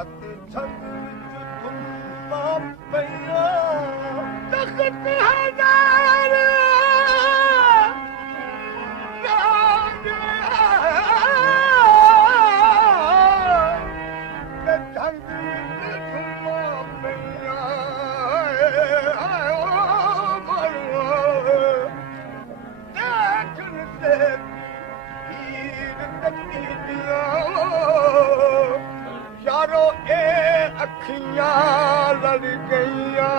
ਅਤੇ ਛੰਦ ਵਿੱਚ ਧੁੰਮਾਂ ਪਈਆਂ ਤਖਤ ਹਜ਼ਾਰ यारो ए अखियां लड़ गईयां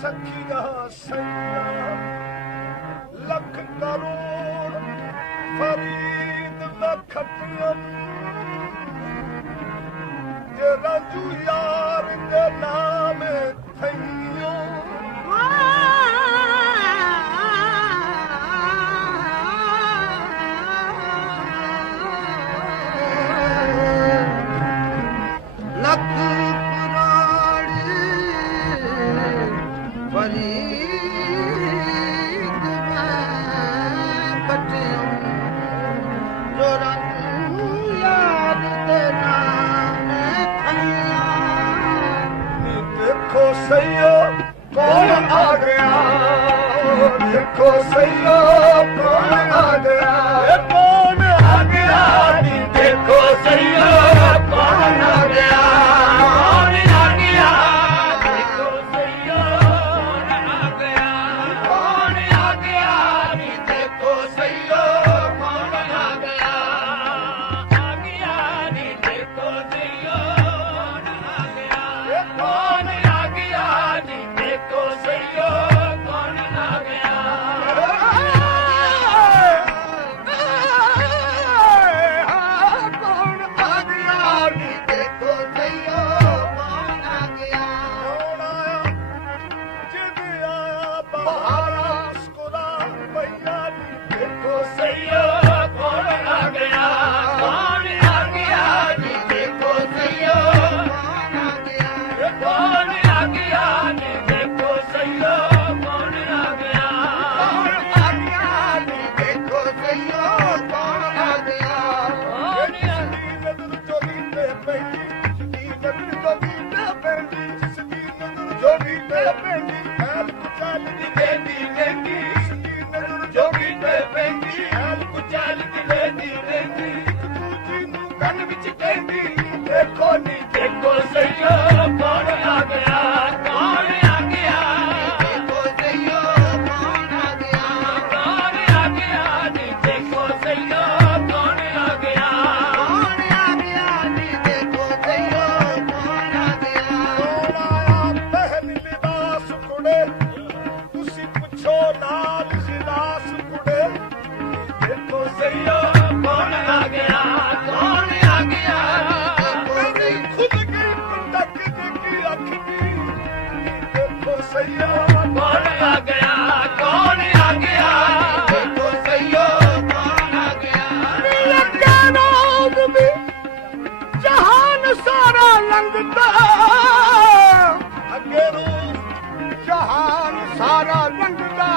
सखिया सैया लख करोड़ फरीद लखतियम जे रंजू यार दे नाम थइयो लख कौन आ गया देखो सैया कौन आ गया कौन आ गया नी देखो सैया कौन आ गया कौन आ गया देखो सैया कौन आ गया कौन आ गया नी देखो सैया कौन आ गया नी देखो सैया कौन आ गया कौन आ गया नी देखो सैया कौन आ गया कौन आ गया नी देखो सैया कौन आ गया कौन आया जिद आया बहारा मुस्कुरा भैया नी देखो सैया कौन आ गया कौन आ गया नी देखो सैया कौन आ गया कौन आ गया नी देखो सैया कौन आ गया कौन आ गया नी देखो सैया कौन आ गया कौन नजर जोगी ते पैंदी नजर जोगी ते पैंदी जिसकी नजर जोगी ते पैंदी हाल कुचाल दी लेंदी लेंदी जिसकी नजर जोगी ते पैंदी हाल कुचाल दी लेंदी लेंदी दूजी नू ਕੰਨ ਵਿੱਚ ਕਹਿੰਦੀ ਦੇਖੋ ਨੀ ਦੇਖੋ ਸਈਓ ਕੌਣ ਆ ਗਿਆ ਕੌਣ ਆ ਗਿਆ ਦੇਖੋ ਸਈਓ ਕੌਣ ਆ ਗਿਆ ਕੌਣ ਆ ਗਿਆ ਨੀ ਦੇਖੋ ਸਈਓ ਕੌਣ ਆ ਗਿਆ ਕੌਣ ਆ ਗਿਆ ਨੀ ਦੇਖੋ ਸਈਓ ਕੌਣ ਆ ਗਿਆ ਕੌਣ ਆਇਆ ਪਹਿਨ ਲਿਬਾਸ ਕੁੜੇ ਤੁਸੀਂ ਪੁੱਛੋ ਨਾਲ ਖਿਲਾਸ ਕੁੜੇ ਦੇਖੋ ਸਈਓ ਕੌਣ ਆ ਗਿਆ ਕੌਣ ਆ ਗਿਆ ਖੁਦ ਗਈ ਪਟਕ ਦੇਖੀ ਅੱਖ ਦੀ ਦੇਖੋ ਸਈਓ ਕੌਣ ਆ ਗਿਆ ਕੌਣ ਆ ਗਿਆ ਦੇਖੋ ਸਈਓ ਕੌਣ ਆ ਗਿਆ ਲੱਗਾ ਨਾਮ ਵੀ ਜਹਾਨ ਸਾਰਾ ਲੰਘਦਾ ਅੱਗੇ ਨੂੰ ਜਹਾਨ ਸਾਰਾ ਲੰਘਦਾ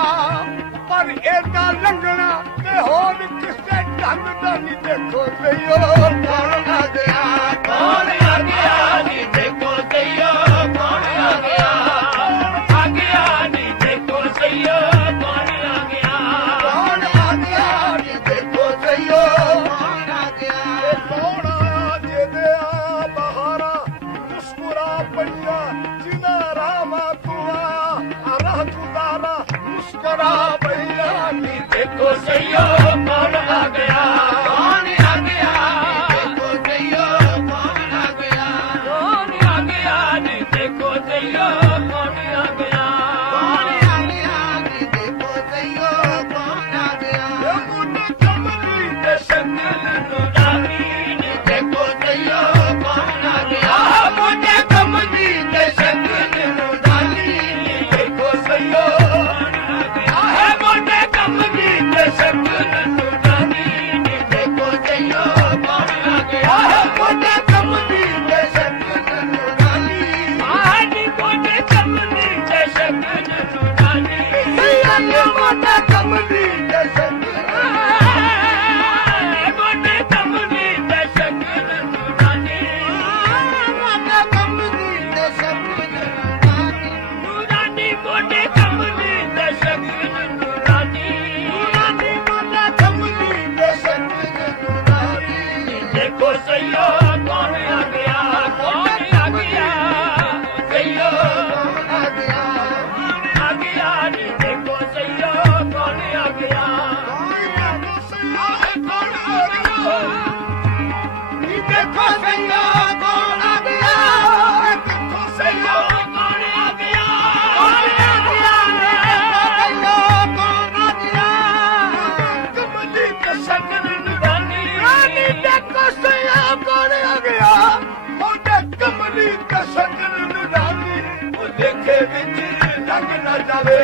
ਪਰ ਇਹਦਾ ਲੰਘਣਾ ਤੇ ਹੋਰ ਕਿਸੇ ਢੰਗ ਦਾ ਨਹੀਂ ਦੇਖੋ ਸਈਓ ਕੌਣ ਆ ਗਿਆ ਕੌਣ ਆ ਗਿਆ ਨੀ ਦੇਖੋ ਸਈਓ ਕੌਣ ਆ ਗਿਆ ਕੌਣ ਆ ਗਿਆ ਨੀ ਦੇਖੋ ਸਈਓ ਕੌਣ ਆ ਗਿਆ ਕੌਣ ਆ ਗਿਆ ਨੀ ਦੇਖੋ ਸਈਓ ਕੌਣ ਆ ਗਿਆ ਕੌਣ ਆਇਆ ਜਿਹਦੇ ਆ ਬਹਾਰਾਂ ਮੁਸਕਰਾ ਪਈਆਂ ਜਿਨਾ ਰਾਮਾ ਤੂੰ ਆ ਰਾਹ ਗੁਜ਼ਾਰਾ ਮੁਸਕਰਾ ਪਈਆਂ ਨੀ ਦੇਖੋ ਸਈਓ ਕੌਣ ਆ ਗਿਆ ਕੌਣ ਆ ਗਿਆ ਦੇਖੋ ਸਈਓ ਕੌਣ ਆ ਗਿਆ ਤੇ ਸੱਜਣ ਨੂੰ ਜਾਣੀ ਭੁਲੇਖੇ ਵਿੱਚ ਲੰਘ ਨਾ ਜਾਵੇ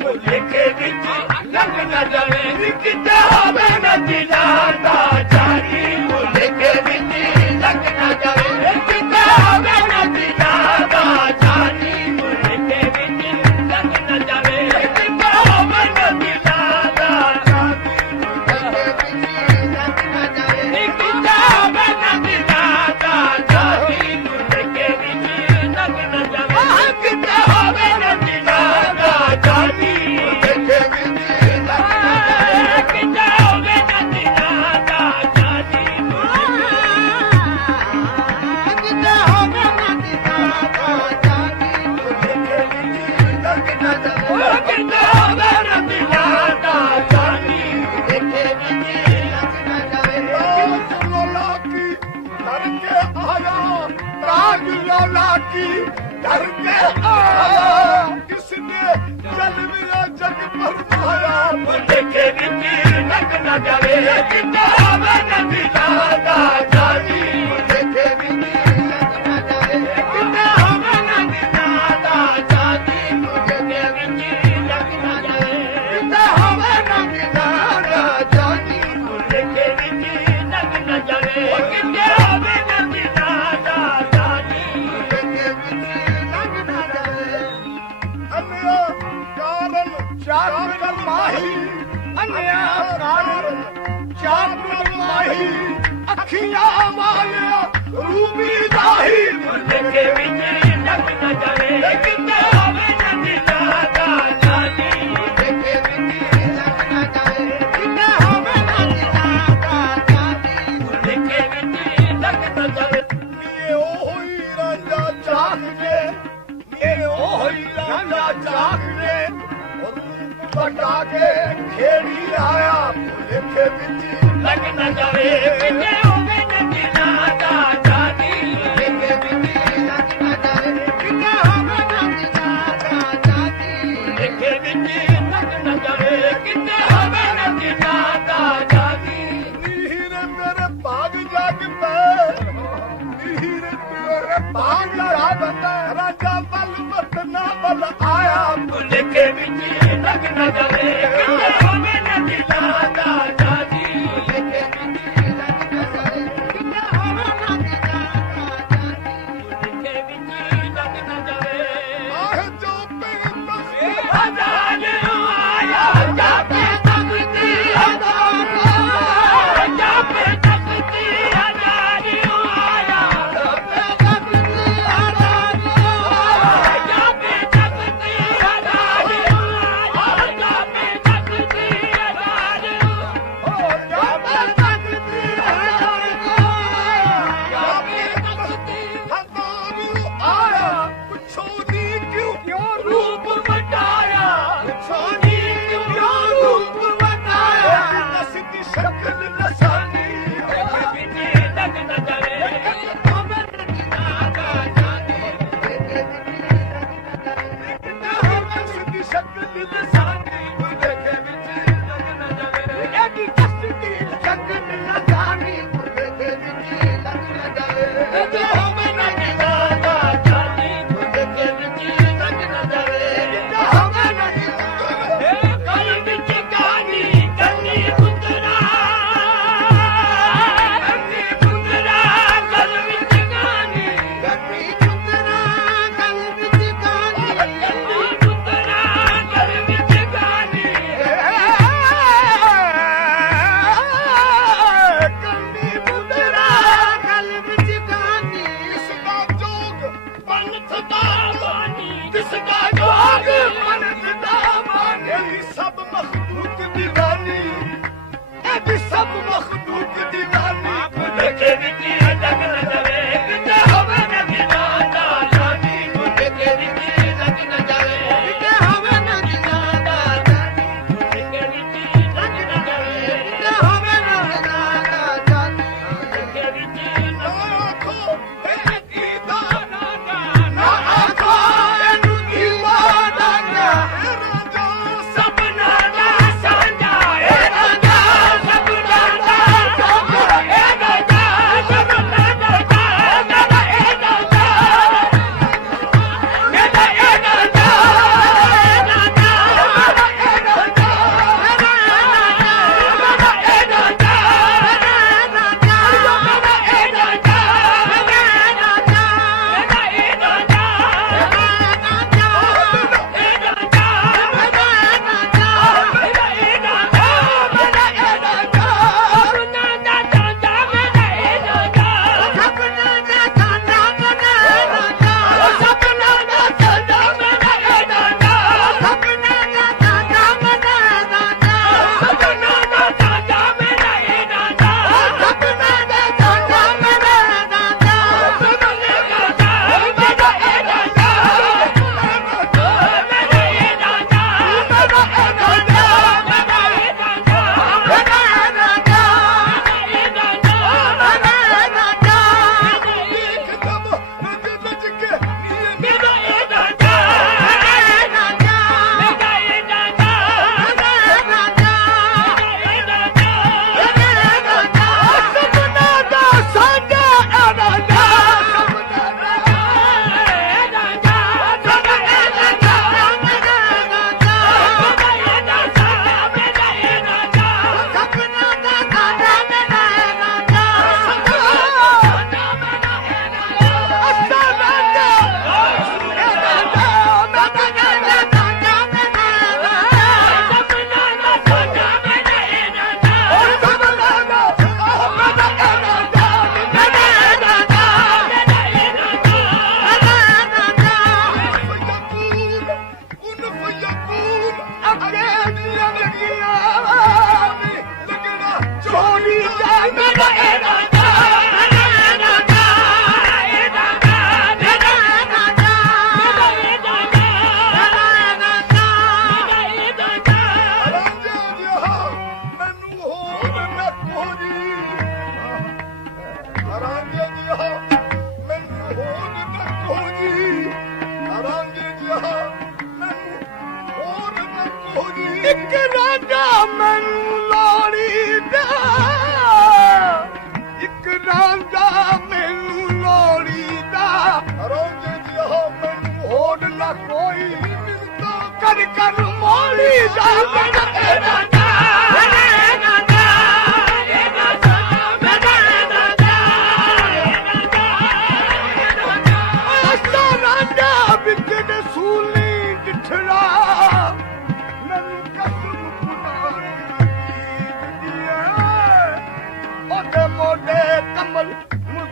ਭੁਲੇਖੇ ਵਿੱਚ ਲੰਘ ਨਾ ਜਾਵੇ ਨੀ ਕਿਤੇ ਹੋਵੇ ਨਾ ਦਿਲਾਂ ਦਾ ਜਾਣੀ ਭੁਲੇਖੇ ਵਿੱਚ ਲੰਘ ਨਾ ਜਾਵੇ ਨੀ ਕਿਤੇ ਹੋਵੇ ਨਾ ਦਿਲਾਂ ਦਾ ਜਾਣੀ ਭੁਲੇਖੇ ਵਿੱਚ ਲੰਘ ਨਾ ਜਾਵੇ ਨੀ ਕਿਤੇ ਹੋਵੇ ਨਾ ਦਿਲਾਂ ਦਾ ਜਾਣੀ ਭੁਲੇਖੇ ਵਿੱਚ ਲੰਘ ਨਾ ਜਾਵੇ ਨੀ ਕਿਤੇ ਹੋਵੇ ਨਾ ਦਿਲਾਂ ਦਾ ਜਾਣੀ ਭੁਲੇਖੇ ਵਿੱਚ ਲੰਘ ਨਾ ਜਾਵੇ ਕਿਤੇ ਹੋਵੇ ਨਾ ਦਿਲਾਂ ਦਾ ਜਾਣੀ ਭੁਲੇਖੇ ਵਿੱਚ ਲੰਘ ਨਾ ਜਾਵੇ ਕਿਤੇ ਹੋਵੇ ਨਾ ਦਿਲਾਂ ਦਾ ਜਾਣੀ ਕਿਤੇ ਹੋਵੇ ਨਾ ਦਿਲਾਂ ਦਾ ਜਾਣੀ ਭੁਲੇਖੇ ਵਿੱਚ ਲੰਘ ਨਾ ਜਾਵੇ ਕਿਤੇ ਹੋਵੇ ਨਾ ਦਿਲਾਂ ਦਾ ਜਾਣੀ ਭੁਲੇਖੇ ਵਿੱਚ ਲੰਘ ਨਾ ਜਾਵੇ ਲੋਲਾ ਕੀ ਡਰ ਕੇ ਆਇਆ ਤਾਜ ਲੋਲਾ ਕੀ ਡਰ ਕੇ ਆਇਆ ਕਿਸਨੇ ਜਨਮਿਆ ਜਗ ਪਰਮਾਇਆ ਭੁਲੇਖੇ ਵਿੱਚ ਲੰਘ ਨਾ ਜਾਵੇ ਕਿਤੇ ਹੋਵੇ ਨਾ ਦਿਲਾਂ ਦਾ ਜਾਣੀ ਭੁਲੇਖੇ ਵਿੱਚ ਲੰਘ ਨਾ ਜਾਵੇ ਕਿਤੇ ਹੋਵੇ ਨਾ ਦਿਲਾਂ ਦਾ ਜਾਣੀ ਭੁਲੇਖੇ ਵਿੱਚ ਲੰਘ ਨਾ ਜਾਵੇ ਕਿਤੇ ਹੋਵੇ ਨਾ ਦਿਲਾਂ ਦਾ ਜਾਣੀ ਭੁਲੇਖੇ ਵਿੱਚ ਲੰਘ ਨਾ ਜਾਵੇ ਕਿਤੇ ਹੋਵੇ ਨਾ ਦਿਲਾਂ ਦਾ ਜਾਣੀ ਭੁਲੇਖੇ ਵਿੱਚ ਲੰਘ ਨਾ ਜਾਵੇ ਅੰਨਿਆ ਕਾਰਨ ਚਾਕਰ ਮਾਹੀ ਅੰਨਿਆ ਕਾਰਨ ਚਾਕਰ ਮਾਹੀ ਅੱਖੀਆਂ ਮਾਇਆ ਰੂਪੀ ਦਾਹੀ ਭੁਲੇਖੇ ਵਿੱਚ ਲੰਘ ਨਾ ਜਾਵੇ ਕਿਤੇ ਹੋਵੇ ਨਾ ਦਿਲਾਂ ਦਾ ਜਾਣੀ ਭੁਲੇਖੇ ਵਿੱਚ ਲੰਘ ਨਾ ਜਾਵੇ ਕਿਤੇ ਹੋਵੇ ਨਾ ਦਿਲਾਂ ਦਾ ਜਾਣੀ ਭੁਲੇਖੇ ਵਿੱਚ ਲੰਘ ਨਾ ਜਾਵੇ ਨੀ ਉਹੀ ਰਾਂਝਾ ਚਾਹਦੇ ਨੀ ਉਹੀ ਰਾਂਝਾ ਚਾਹਦੇ ਪਟਾ ਕੇ ਖੇੜੀ ਆਇਆ ਭੁਲੇਖੇ ਵਿੱਚ ਲੰਘ ਨਾ ਜਾਵੇ ਕਿਤੇ ਹੋਵੇ ਨਾ ਦਿਲਾਂ ਦਾ ਜਾਣੀ ਭੁਲੇਖੇ ਵਿੱਚ ਲੰਘ ਨਾ ਜਾਵੇ ਕਿਤੇ ਹੋਵੇ ਨਾ ਦਿਲਾਂ ਦਾ ਜਾਣੀ ਭੁਲੇਖੇ ਵਿੱਚ ਲੰਘ ਨਾ ਜਾਵੇ ਕਿਤੇ ਹੋਵੇ ਨਾ ਦਿਲਾਂ ਦਾ ਜਾਣੀ ਨੀਰ ਮੇਰੇ ਭਾਗ ਜਗ ਪੈ ਨੀਰ ਮੇਰੇ ਭਾਗ ਜਗ ਪੈ ਰਾਜਾ ਬਲ ਮਤਨਾ ਬਲ ਆਇਆ ਭੁਲੇਖੇ ਵਿੱਚ ਲੰਘ ਨਾ ਜਾਵੇ ਕਿਤੇ ਹੋਵੇ ਨਾ ਦਿਲਾਂ ਦਾ ਜਾਣੀ ਭੁਲੇਖੇ ਵਿੱਚ ਲੰਘ ਨਾ ਜਾਵੇ ਕਿਤੇ ਹੋਵੇ ਨਾ ਦਿਲਾਂ ਦਾ ਜਾਣੀ ਭੁਲੇਖੇ ਵਿੱਚ ਲੰਘ ਨਾ ਜਾਵੇ ਆਹ ਜੋ ਪੇ ਹਜ਼ਾਰ ਆਇਆ ਜਾਪੇ ਤਖਤੀ ਹਜ਼ਾਰ ਜਾਪੇ ਤਖਤੀ ਹਜ਼ਾਰ ਆਇਆ ਜਾਪੇ ਤਖਤੀ ਹਜ਼ਾਰ ਜਾਪੇ ਤਖਤੀ ਹਜ਼ਾਰ ਜਾਪੇ ਤਖਤੀ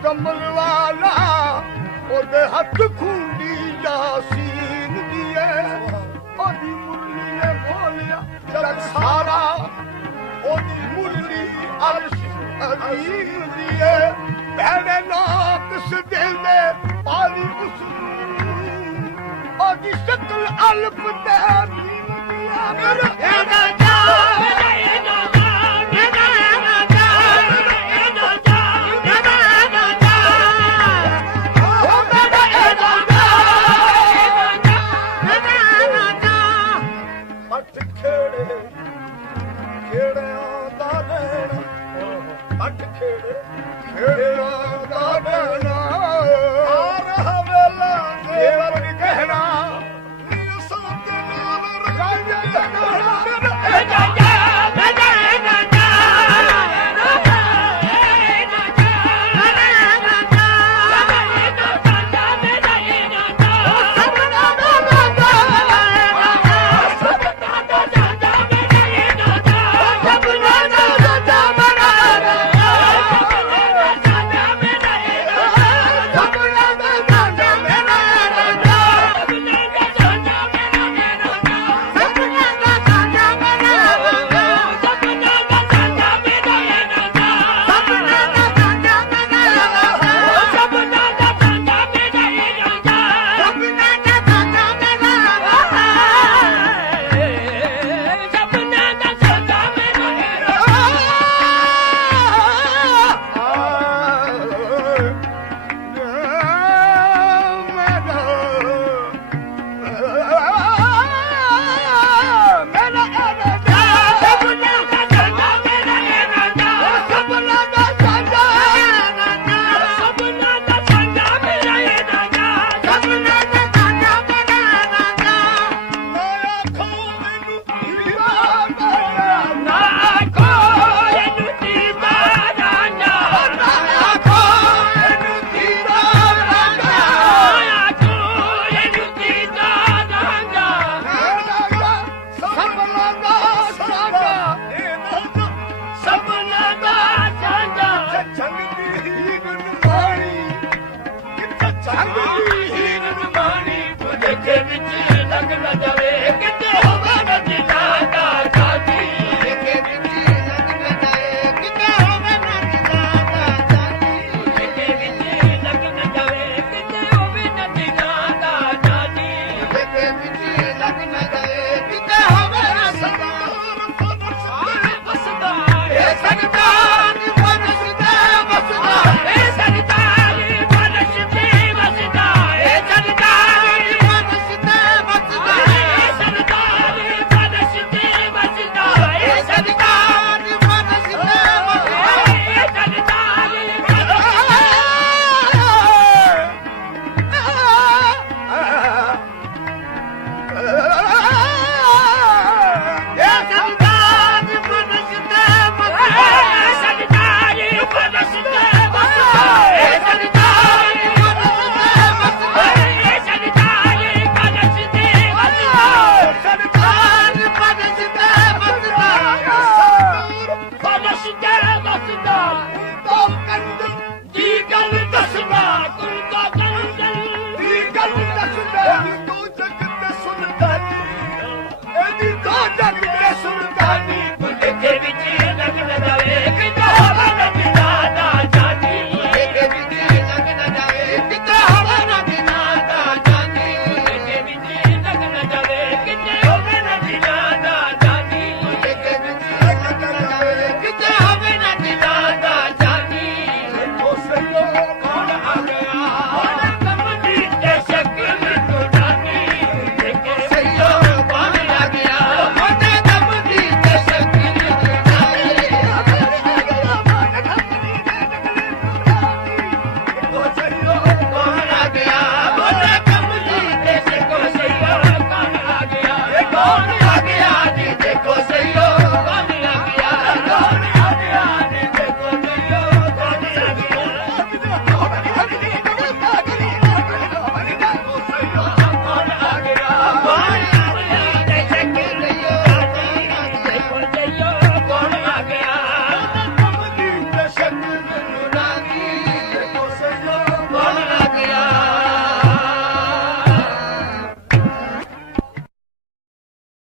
ਕਮਲ ਵਾਲਾ ਉਹਦੇ ਹੱਥ ਖੁੰਡੀ ਯਾਸੀਨ ਦੀਏ ਉਹਦੀ ਮੁਰਲੀ ਨੇ ਬੋਲਿਆ ਜਗ ਸਾਰਾ ਉਹਦੀ ਮੁਰਲੀ ਅਰਸ਼ ਅਜ਼ੀਮ ਦੀਏ ਭੈਣੇ ਲੋਕ ਇਸ ਦਿਲ ਦੇ ਪਾਲੀ ਉਸਨੂੰ ਉਹਦੀ ਸ਼ਕਲ ਅਲਫ ਤੇ ਮੀਮ ਦੀਏ ਮੇਰਾ ਖੇੜਿਆਂ ਦਾ ਬਣਾ ਆ ਰਹਾ ਵੇਲਾ ਦੇਵਰ ਕਹਿਣਾ